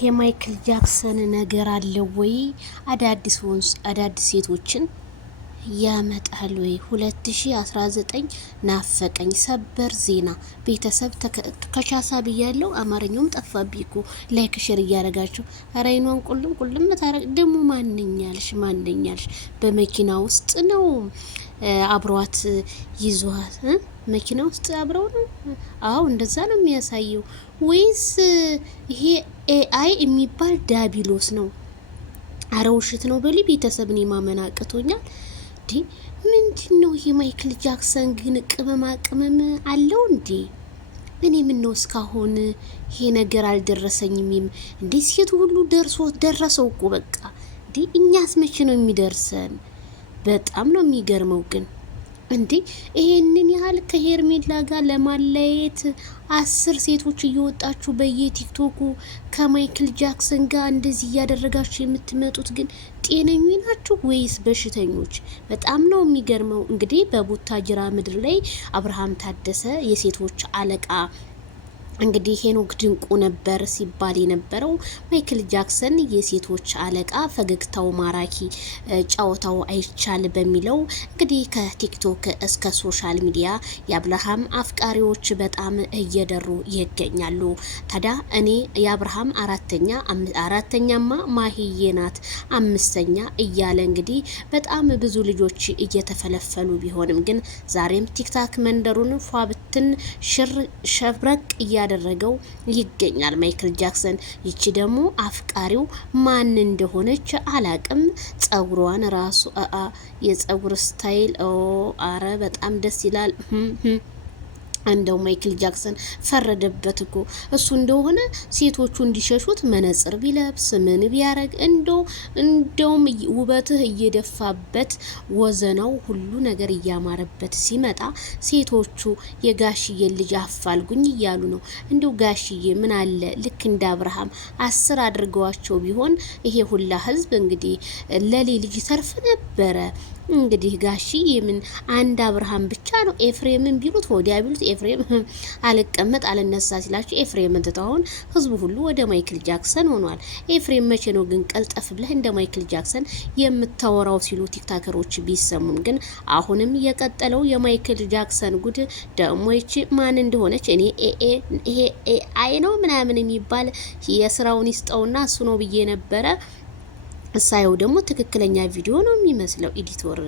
የማይክል ጃክሰን ነገር አለ ወይ? አዳዲስ ሴቶችን ያመጣል ወይ? 2019 ናፈቀኝ ሰበር ዜና ቤተሰብ ከቻሳ ብያለው። አማርኛውም ጠፋብኝ እኮ ላይክ ሼር እያደረጋችሁ ራይኗን ቁልም ታረቅ ደግሞ ማንኛልሽ በመኪና ውስጥ ነው አብሯት ይዟት መኪና ውስጥ አብረው ነው። አዎ እንደዛ ነው የሚያሳየው። ወይስ ይሄ ኤአይ የሚባል ዳቢሎስ ነው? አረ ውሸት ነው በሊ ቤተሰብን የማመን አቅቶኛል። ምንድን ነው ይሄ? ማይክል ጃክሰን ግን ቅመም አለው እንዴ? እኔ ምን ነው እስካሁን ይሄ ነገር አልደረሰኝም። እንዴ ሴቱ ሁሉ ደረሰው እኮ በቃ። እንዴ እኛስ መቼ ነው የሚደርሰን? በጣም ነው የሚገርመው ግን እንዴ ይሄንን ያህል ከሄርሜላ ጋር ለማለየት 10 ሴቶች እየወጣችሁ በየቲክቶኩ ከማይክል ጃክሰን ጋር እንደዚህ እያደረጋችሁ የምትመጡት ግን ጤነኞች ናችሁ ወይስ በሽተኞች? በጣም ነው የሚገርመው። እንግዲህ በቡታጅራ ምድር ላይ አብርሃም ታደሰ የሴቶች አለቃ እንግዲህ ሄኖክ ድንቁ ነበር ሲባል የነበረው። ማይክል ጃክሰን የሴቶች አለቃ ፈገግታው ማራኪ ጨዋታው አይቻል በሚለው እንግዲህ ከቲክቶክ እስከ ሶሻል ሚዲያ የአብርሃም አፍቃሪዎች በጣም እየደሩ ይገኛሉ። ታዲያ እኔ የአብርሃም አራተኛማ ማሂዬ ናት፣ 5ኛ እያለ እንግዲህ በጣም ብዙ ልጆች እየተፈለፈሉ ቢሆንም ግን ዛሬም ቲክታክ መንደሩን ፏብትን ሸብረቅ ያደረገው ይገኛል ማይክል ጃክሰን። ይቺ ደግሞ አፍቃሪው ማን እንደሆነች አላቅም። ጸጉሯን ራሱ የጸጉር ስታይል አረ በጣም ደስ ይላል። እንደው ማይክል ጃክሰን ፈረደበት እኮ እሱ እንደሆነ ሴቶቹ እንዲሸሹት መነጽር ቢለብስ ምን ቢያረግ እንደውም ውበትህ እየደፋበት ወዘናው ሁሉ ነገር እያማረበት ሲመጣ ሴቶቹ የጋሽዬ ልጅ አፋልጉኝ እያሉ ነው። እንደው ጋሽዬ ምን አለ ልክ እንደ አብርሃም 10 አድርገዋቸው ቢሆን ይሄ ሁላ ህዝብ እንግዲህ ለሌ ልጅ ተርፍ ነበረ። እንግዲህ ጋሽዬ ምን አንድ አብርሃም ብቻ ነው። ኤፍሬምን ቢሉት ወዲያ ቢሉት ኤፍሬም አልቀመጥ አልነሳ ሲላችሁ ኤፍሬምን ትተውን ህዝቡ ሁሉ ወደ ማይክል ጃክሰን ሆኗል። ኤፍሬም መቼ ነው ግን ቀልጠፍ ብለህ እንደ ማይክል ጃክሰን የምታወራው ሲሉ ቲክታከሮች ቢሰሙም ግን አሁንም የቀጠለው የማይክል ጃክሰን ጉድ ደግሞ ይቺ ማን እንደሆነች እኔ ይሄ ኤአይ ነው ምናምን የሚባል የስራውን ይስጠውና እሱ ነው ብዬ ነበረ። እሳየው ደግሞ ትክክለኛ ቪዲዮ ነው የሚመስለው። ኤዲቶር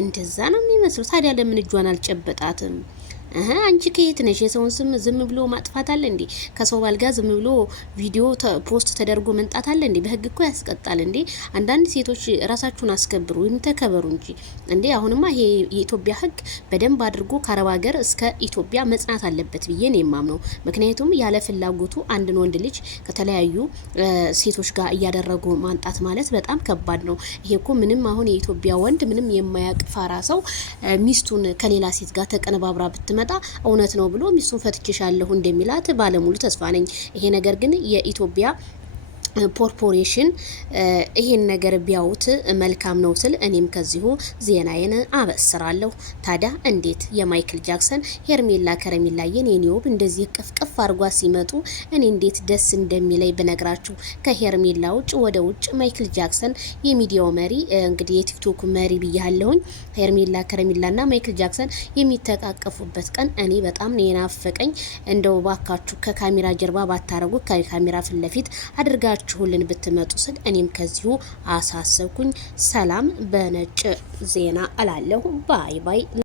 እንደዛ ነው የሚመስለው። ታዲያ ለምን እጇን አልጨበጣትም? አንቺ ከየት ነሽ? የሰውን ስም ዝም ብሎ ማጥፋት አለ እንዴ? ከሰው ባል ጋር ዝም ብሎ ቪዲዮ ፖስት ተደርጎ መንጣት አለ እንዴ? በህግ እኮ ያስቀጣል እንዴ። አንዳንድ ሴቶች ራሳችሁን አስከብሩ ወይም ተከበሩ እንጂ እንዴ። አሁንማ ይሄ የኢትዮጵያ ህግ በደንብ አድርጎ ከአረብ ሀገር እስከ ኢትዮጵያ መጽናት አለበት ብዬ ነው የማምነው። ምክንያቱም ያለ ፍላጎቱ አንድን ወንድ ልጅ ከተለያዩ ሴቶች ጋር እያደረጉ ማንጣት ማለት በጣም ከባድ ነው። ይሄ እኮ ምንም አሁን የኢትዮጵያ ወንድ ምንም የማያውቅ ፋራ ሰው ሚስቱን ከሌላ ሴት ጋር ተቀነባብራ ብትመ እውነት ነው ብሎ ሚስቱን ፈትቼሻለሁ እንደሚላት ባለሙሉ ተስፋ ነኝ። ይሄ ነገር ግን የኢትዮጵያ ኮርፖሬሽን ይሄን ነገር ቢያውት መልካም ነው ስል እኔም ከዚሁ ዜናዬን አበስራለሁ። ታዲያ እንዴት የማይክል ጃክሰን ሄርሜላ ከረሜላየን የኒውብ እንደዚህ ቅፍቅፍ አርጓ ሲመጡ እኔ እንዴት ደስ እንደሚለይ ብነግራችሁ። ከሄርሜላ ውጭ ወደ ውጭ ማይክል ጃክሰን የሚዲያው መሪ እንግዲህ የቲክቶክ መሪ ብያለሁኝ። ሄርሜላ ከረሜላና ማይክል ጃክሰን የሚተቃቀፉበት ቀን እኔ በጣም ነው የናፈቀኝ። እንደው ባካችሁ ከካሜራ ጀርባ ባታረጉ ከካሜራ ፊት ለፊት አድርጋ ችሁልን ብትመጡ ስል እኔም ከዚሁ አሳሰብኩኝ። ሰላም በነጭ ዜና እላለሁ። ባይ ባይ።